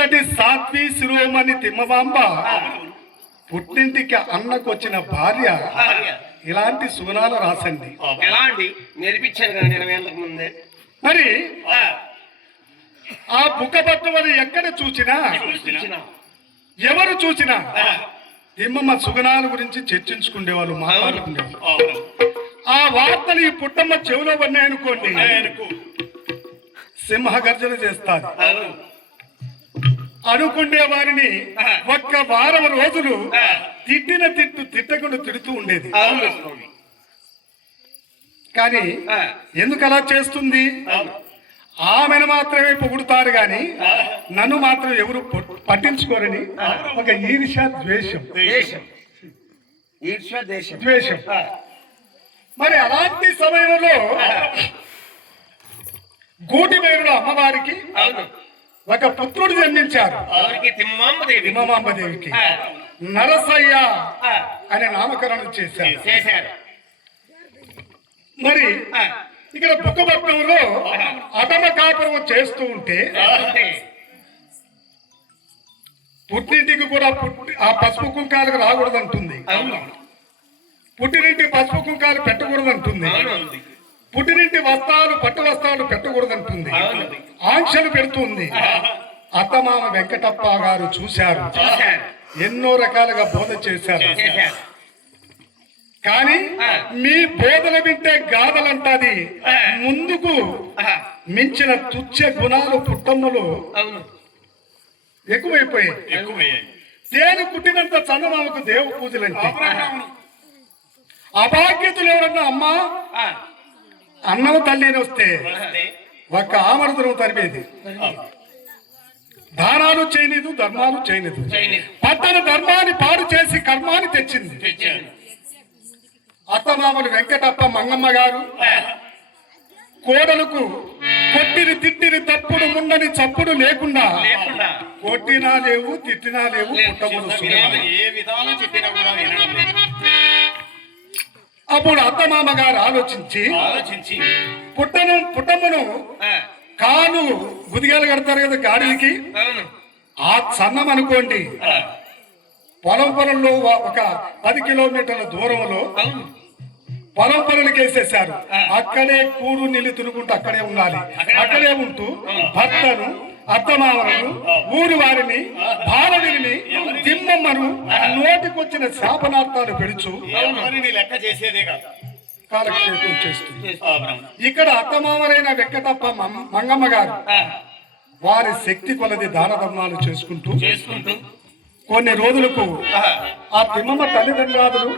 అంతటి సాత్వి శిరోమణి తిమ్మవాంబ పుట్టింటికి అన్నకొచ్చిన భార్య ఇలాంటి సుగుణాలు రాసండి. ఎలా అండి? నేర్పించాను కదా 20 ఏళ్ళకు ముందే. మరి ఆ బుక్కపట్నం అది ఎక్కడ చూసినా ఎవరు చూసినా తిమ్మమ్మ సుగుణాల గురించి చర్చించుకునేవాళ్ళు, మాట్లాడుకునేవాళ్ళు. ఆ వార్తలు ఈ పుట్టమ్మ చెవిలో పడినాయనుకోండి, సింహ గర్జన చేస్తారు. అనుకునే వారిని ఒక్క వారం రోజులు తిట్టిన తిట్టకుండా తిడుతూ ఉండేది. కానీ ఎందుకు అలా చేస్తుంది? ఆమెను మాత్రమే పొగుడుతారు గాని నన్ను మాత్రం ఎవరు పట్టించుకోరని ఒక ఈర్ష్య ద్వేషం. మరి అలాంటి సమయంలో గూటిమేరులో అమ్మవారికి ఒక పుత్రుడు జన్మించారు. తిమ్మమాంబదేవికి నరసయ్య అనే నామకరణం చేశారు. మరి ఇక్కడ బుక్కపట్నంలో అటమ కాపురం చేస్తూ ఉంటే పుట్టింటికి కూడా ఆ పసుపు కుంకాలకు రాకూడదంటుంది, పుట్టినింటి పసుపు కుంకాలు పెట్టకూడదంటుంది, పుట్టినింటి వస్త్రాలు పట్టు వస్త్రాలు పెట్టకూడదంటుంది, ఆంక్షలు పెడుతుంది. అత్తమామ వెంకటప్ప గారు చూశారు, ఎన్నో రకాలుగా బోధ చేశారు. కానీ మీ బోధన వింటే గాథలంటది ముందుకు మించిన తుచ్చ గుణాలు పుట్టమ్మలు ఎక్కువైపోయాయి. తేను పుట్టినంత చందమామకు దేవ పూజలంటే అభాగ్యతలు ఎవరన్నా అమ్మా అన్నం తల్లిని వస్తే ఒక్క ఆమరదనం తరిమేది. దానాలు చేయలేదు, ధర్మాలు చేయలేదు. పట్టణ ధర్మాన్ని పాడు చేసి కర్మాన్ని తెచ్చింది. అత్తమామలు వెంకటప్ప మంగమ్మ గారు కోడలకు కొట్టిని తిట్టిని తప్పుడు ముండని చప్పుడు లేకుండా కొట్టినా లేవు, తిట్టినా లేవు. అప్పుడు అత్తమామ గారు ఆలోచించి పుట్టమ్మను కాలు గుదిగాలు కడతారు కదా గాడికి, ఆ సన్నం అనుకోండి పొలంలో ఒక 10 కిలోమీటర్ల దూరంలో పొలం పనులకు వేసేసారు. అక్కడే కూడు నీళ్ళు తిరుగుంటూ అక్కడే ఉండాలి. అక్కడే ఉంటూ భర్తను, అత్తమామలను, ఊరి వారిని, భారవిని, తిమ్మమ్మను నోటికొచ్చిన శాపనార్థాలు పెడుచు లెక్క చేసేదే కాదు, కాలక్షేపం చేస్తుంది. ఇక్కడ అత్తమామలైన వెంకటప్ప మంగమ్మ గారు వారి శక్తి కొలది దాన ధర్మాలు చేసుకుంటూ కొన్ని రోజులకు ఆ తిమ్మమ్మ తల్లిదండ్రులు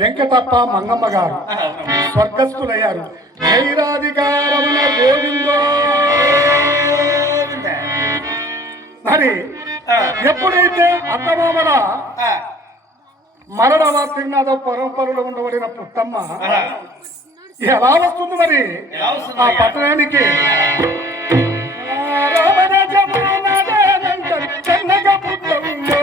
వెంకటప్ప మంగమ్మ గారు స్వర్గస్థులయ్యారు. వైరాధికారమున గోవిందో. మరి ఎప్పుడైతే అత్తమామల మరణ వార్తినాథ పరంపరలో ఉండబడిన పుట్టమ్మ ఎలా వస్తుంది మరి ఆ పట్టణానికి? చెన్నగా పుట్టంలో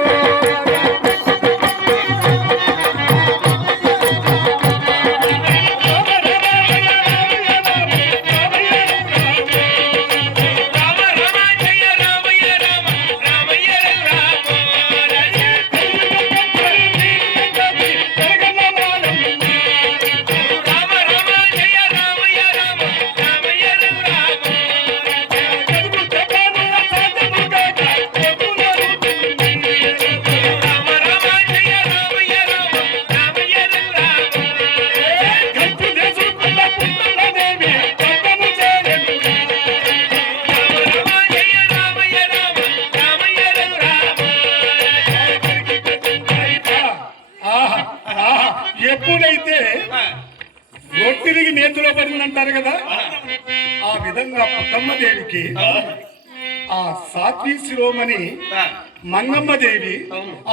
ఎప్పుడైతే రొట్టిలిగి నేతిలో పడిందంటారు కదా, ఆ విధంగా పుట్టమ్మదేవికి ఆ సాత్వి శిరోమణి మంగమ్మదేవి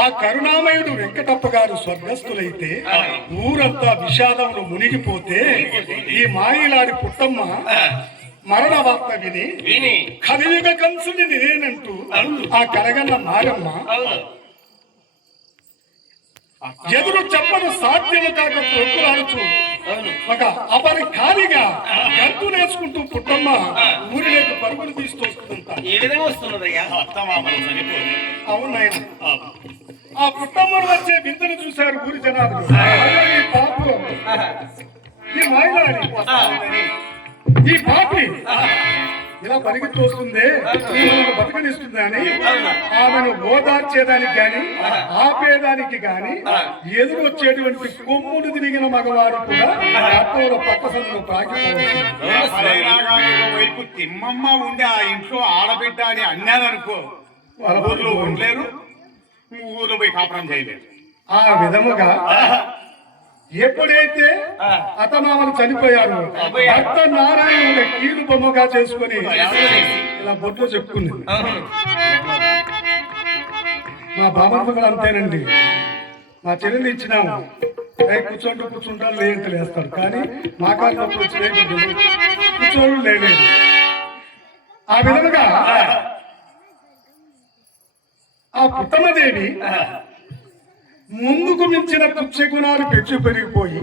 ఆ కరుణామయుడు వెంకటప్ప గారు స్వర్గస్థులైతే ఊరంతా విషాదంలో మునిగిపోతే ఈ మాయిలాడి పుట్టమ్మ మరణ వార్త విని కలియుగ కంసుని నేనంటూ ఆ కరగన్న మారమ్మ ఎదురు చెప్పను సాధ్యము కాక తొక్కులాడుచు అవును. ఒక అపరి ఖాళీగా గంతులేసుకుంటూ పుట్టమ్మ ఊరిలోకి పరుగులు తీస్తూ వస్తుంటారు. ఏ విధంగా వస్తున్నదయ్యా? అత్తమామలు చనిపోయి అవును నాయన. ఆ పుట్టమ్మను వచ్చే వింతను చూశారు ఊరి జనాలు. అయ్యో, ఈ పాపు, ఈ మైలాడి, ఈ పాపి ఇలా పరిగెత్తి వస్తుంది, ఈమెను బతకనిస్తుంది అని ఆమెను ఓదార్చేదానికి గాని ఆపేదానికి గాని ఎదురు వచ్చేటువంటి కొమ్ముడు తిరిగిన మగవాడు కూడా అత్తోల పక్క సందులో ప్రాగిపోవచ్చు. వైపు తిమ్మమ్మ ఉండి ఆ ఇంట్లో ఆడబిడ్డ అని అన్నాననుకో, వాళ్ళ ఊర్లో ఉండలేరు, ఊర్లో పోయి కాపురం చేయలేరు. ఆ విధముగా ఎప్పుడైతే అతమామలు చనిపోయారు, భర్త నారాయణ కీలు బొమ్మగా చేసుకుని ఇలా బొట్లు చెప్పుకుంది. మా బాబమ్మ కూడా అంతేనండి. మా చెల్లెలు ఇచ్చినాము, కూర్చుంటారు లేదంటే లేస్తారు, కానీ మా కాలంలో కూర్చోడు లేదు. ఆ విధముగా ఆ పుట్టమదేవి ముందుకు మించిన పుచ్చ గుణాలు పెంచి పెరిగిపోయి